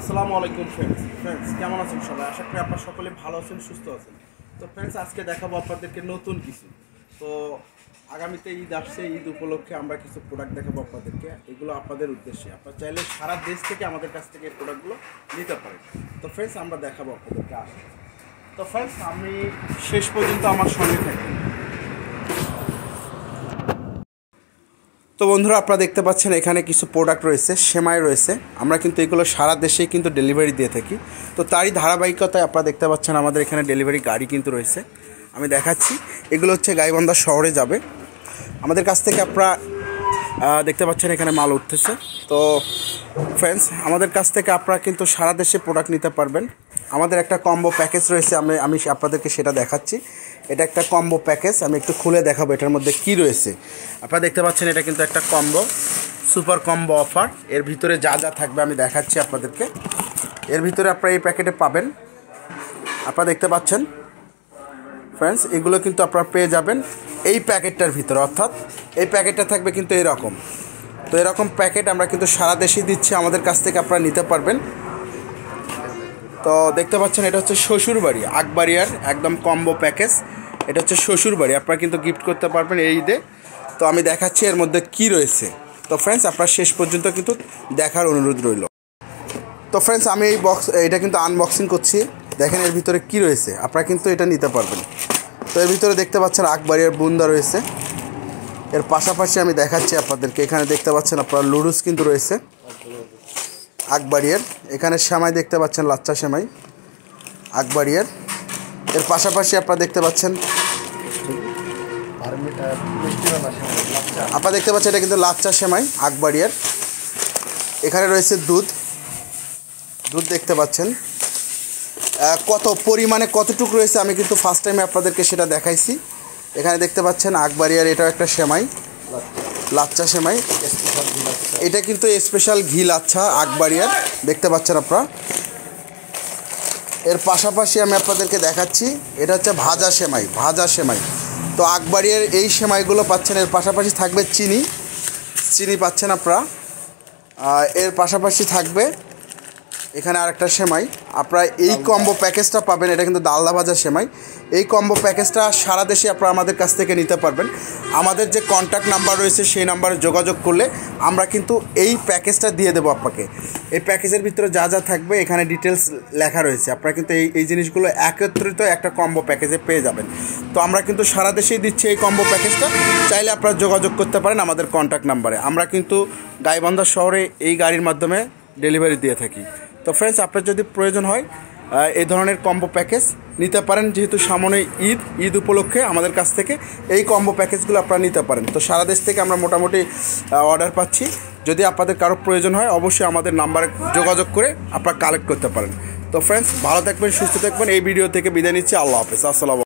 আসসালামু আলাইকুম ফ্রেন্ডস কেমন আছেন সবাই? আশা করি আপনারা সকলে ভালো আছেন, সুস্থ আছেন। তো ফ্রেন্ডস, আজকে দেখাবো আপনাদেরকে নতুন কিছু। তো আগামীতে ঈদ আসছে, ঈদ উপলক্ষে আমরা কিছু প্রোডাক্ট দেখাবো আপনাদেরকে। এগুলো আপনাদের উদ্দেশ্যে, আপনারা চাইলে সারা দেশ থেকে আমাদের কাছ থেকে এই প্রোডাক্টগুলো নিতে পারেন। তো ফ্রেন্ডস, আমরা দেখাবো আপনাদেরকে। তো ফ্রেন্ডস, আমি শেষ পর্যন্ত আমার সঙ্গে থাকবেন। তো বন্ধুরা, আপনারা দেখতে পাচ্ছেন এখানে কিছু প্রোডাক্ট রয়েছে, সেমাই রয়েছে। আমরা কিন্তু এগুলো সারা দেশেই কিন্তু ডেলিভারি দিয়ে থাকি। তো তারই ধারাবাহিকতায় আপনারা দেখতে পাচ্ছেন আমাদের এখানে ডেলিভারি গাড়ি কিন্তু রয়েছে। আমি দেখাচ্ছি, এগুলো হচ্ছে গাইবান্ধা শহরে যাবে। আমাদের কাছ থেকে আপনারা দেখতে পাচ্ছেন এখানে মাল উঠতেছে। তো ফ্রেন্ডস, আমাদের কাছ থেকে আপনারা কিন্তু সারা দেশে প্রোডাক্ট নিতে পারবেন। আমাদের একটা কম্বো প্যাকেজ রয়েছে, আমি আপনাদেরকে সেটা দেখাচ্ছি। এটা একটা কম্বো প্যাকেজ, আমি একটু খুলে দেখাবো এটার মধ্যে কি রয়েছে। আপনারা দেখতে পাচ্ছেন এটা কিন্তু একটা কম্বো, সুপার কম্বো অফার। এর ভিতরে যা যা থাকবে আমি দেখাচ্ছি আপনাদেরকে। এর ভিতরে আপনারা এই প্যাকেটে পাবেন, আপনারা দেখতে পাচ্ছেন ফ্রেন্ডস, এগুলো কিন্তু আপনারা পেয়ে যাবেন এই প্যাকেটটার ভিতরে। অর্থাৎ এই প্যাকেটটা থাকবে কিন্তু এরকম। তো এরকম প্যাকেট আমরা কিন্তু সারা দেশেই দিচ্ছি, আমাদের কাছ থেকে আপনারা নিতে পারবেন। তো দেখতে পাচ্ছেন এটা হচ্ছে শ্বশুরবাড়ি আকবাড়িয়ার একদম কম্বো প্যাকেজ। এটা হচ্ছে শ্বশুরবাড়ি, আপনারা কিন্তু গিফট করতে পারবেন এই ঈদে। তো আমি দেখাচ্ছি এর মধ্যে কি রয়েছে। তো ফ্রেন্ডস, আপনারা শেষ পর্যন্ত কিন্তু দেখার অনুরোধ রইল। তো ফ্রেন্ডস, আমি এটা কিন্তু আনবক্সিং করছি। দেখেন এর ভিতরে কি রয়েছে, আপনারা কিন্তু এটা নিতে পারবেন। তো এর ভিতরে দেখতে পাচ্ছেন আকবাড়িয়ার বুন্দা রয়েছে। এর পাশাপাশি আমি দেখাচ্ছি আপনাদেরকে, এখানে দেখতে পাচ্ছেন আপনারা লুডুস কিন্তু রয়েছে আকবাড়িয়ার। এখানে সেমাই দেখতে পাচ্ছেন, লাচ্চা সেমাই আকবাড়িয়ার। এর পাশাপাশি আপনারা দেখতে পাচ্ছেন এটা কিন্তু লাচ্চা সেমাই আকবাড়িয়ার। এখানে রয়েছে দুধ দেখতে পাচ্ছেন। কত পরিমাণে কতটুকু রয়েছে আমি কিন্তু ফার্স্ট টাইমে আপনাদেরকে সেটা দেখাইছি। এখানে দেখতে পাচ্ছেন আকবাড়িয়ার এটাও একটা সেমাই, লাচ্চা সেমাই। এটা কিন্তু স্পেশাল ঘি লাচ্ছা আকবাড়িয়ার, দেখতে পাচ্ছেন আপনারা। এর পাশাপাশি আমি আপনাদেরকে দেখাচ্ছি এটা হচ্ছে ভাজা সেমাই। তো আকবাড়িয়ার এই সেমাইগুলো পাচ্ছেন। এর পাশাপাশি থাকবে চিনি পাচ্ছেন আপনারা। এর পাশাপাশি থাকবে এখানে আরেকটা সেমাই। আপনারা এই কম্বো প্যাকেজটা পাবেন, এটা কিন্তু ডালদা ভাজা সেমাই। এই কম্বো প্যাকেজটা সারা দেশে আপনারা আমাদের কাছ থেকে নিতে পারবেন। আমাদের যে কন্ট্যাক্ট নাম্বার রয়েছে সেই নাম্বারে যোগাযোগ করলে আমরা কিন্তু এই প্যাকেজটা দিয়ে দেবো আপনাকে। এই প্যাকেজের ভিতরে যা যা থাকবে এখানে ডিটেলস লেখা রয়েছে। আপনারা কিন্তু এই জিনিসগুলো একত্রিত একটা কম্বো প্যাকেজে পেয়ে যাবেন। তো আমরা কিন্তু সারা দেশেই দিচ্ছি এই কম্বো প্যাকেজটা। চাইলে আপনারা যোগাযোগ করতে পারেন আমাদের কন্ট্যাক্ট নাম্বারে। আমরা কিন্তু গাইবান্ধা শহরে এই গাড়ির মাধ্যমে ডেলিভারি দিয়ে থাকি। তো ফ্রেন্ডস, আপনার যদি প্রয়োজন হয় এই ধরনের কম্বো প্যাকেজ নিতে পারেন। যেহেতু সামনে ঈদ উপলক্ষে আমাদের কাছ থেকে এই কম্বো প্যাকেজগুলো আপনারা নিতে পারেন। তো সারা দেশ থেকে আমরা মোটামুটি অর্ডার পাচ্ছি। যদি আপনাদের কারো প্রয়োজন হয় অবশ্যই আমাদের নাম্বারে যোগাযোগ করে আপনারা কালেক্ট করতে পারেন। তো ফ্রেন্ডস, ভালো থাকবেন, সুস্থ থাকবেন। এই ভিডিও থেকে বিদায় নিচ্ছি। আল্লাহ হাফেজ, আসসালাম।